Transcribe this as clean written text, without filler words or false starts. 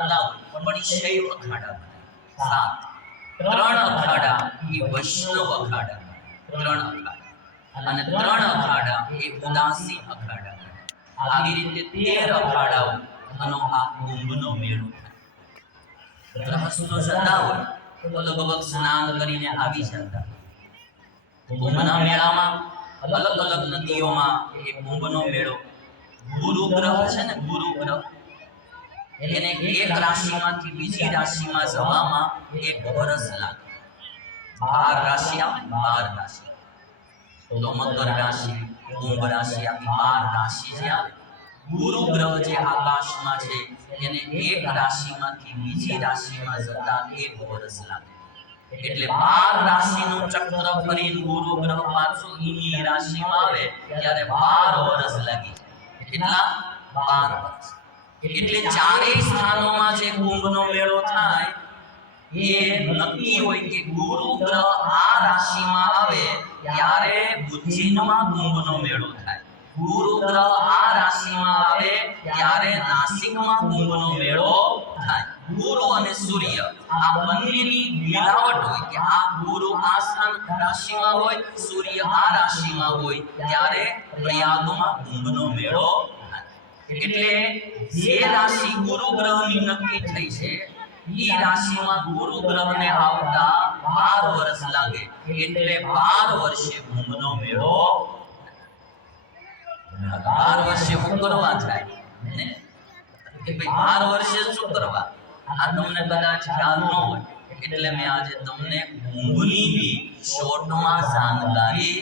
માનતા હોય પણ એ શૈવ અખાડા સાત, 3 અખાડા એ વૈષ્ણવ અખાડા, 3 અખાડા અને 3 અખાડા એ ઉદાસી અખાડા. આવી રીતે 13 અખાડાઓ અને આ કુંભનો મેળો. ગ્રહસ્થો જતા હોય તો લગભગ સ્નાન કરીને આવી જતા. કુંભના મેળામાં અલગ અલગ નદીઓમાં એ કુંભનો મેળો. ગુરુ ગ્રહ છે ને, ગુરુ ગ્રહ એને એક રાશિમાંથી બીજી રાશિમાં જવામાં 1 વર્ષ લાગે. 12 રાશિ આવે, 12 રાશિ તો મકર રાશિ, કુંભ રાશિ, આ 12 રાશિ જે આવે. ગુરુ ગ્રહ જે આકાશમાં છે એને એક રાશિમાંથી બીજી રાશિમાં જતા 1 વર્ષ લાગે. એટલે 12 રાશિનું ચક્ર ફરીને ગુરુ ગ્રહ પાછો એની રાશિમાં આવે ત્યારે 12 વર્ષ લાગી જાય. કેટલા? 12 વર્ષ. એટલે ચારેય સ્થાનોમાં જે કુંભનો મેળો થાય એ નક્કી હોય કે ગુરુ ગ્રહ આ રાશિમાં આવે ત્યારે ઉજ્જૈનમાં કુંભનો મેળો થાય. ગુરુ ગ્રહ આ રાશિમાં આવે ત્યારે નાસિકમાં કુંભનો મેળો થાય. ગુરુ અને સૂર્ય આ બંનેની મિલાવટ હોય કે આ ગુરુ આ સ્થાન રાશિમાં હોય, સૂર્ય આ રાશિમાં હોય ત્યારે પ્રયાગમાં કુંભનો મેળો થાય. એટલે જે રાશિ ગુરુ ગ્રહની નક્કી થઈ છે એ રાશિમાં ગુરુ ગ્રહને આવતા 12 વર્ષ લાગે. એટલે 12 વર્ષે કુંભનો મેળો. 12 વર્ષે શું કરવા થાય ને કે ભાઈ 12 વર્ષે શું કરવા? આ તમને કદાચ ખ્યાલ ન હોય એટલે મેં આજે તમને કુંભની બી શોર્ટમાં જાણકારી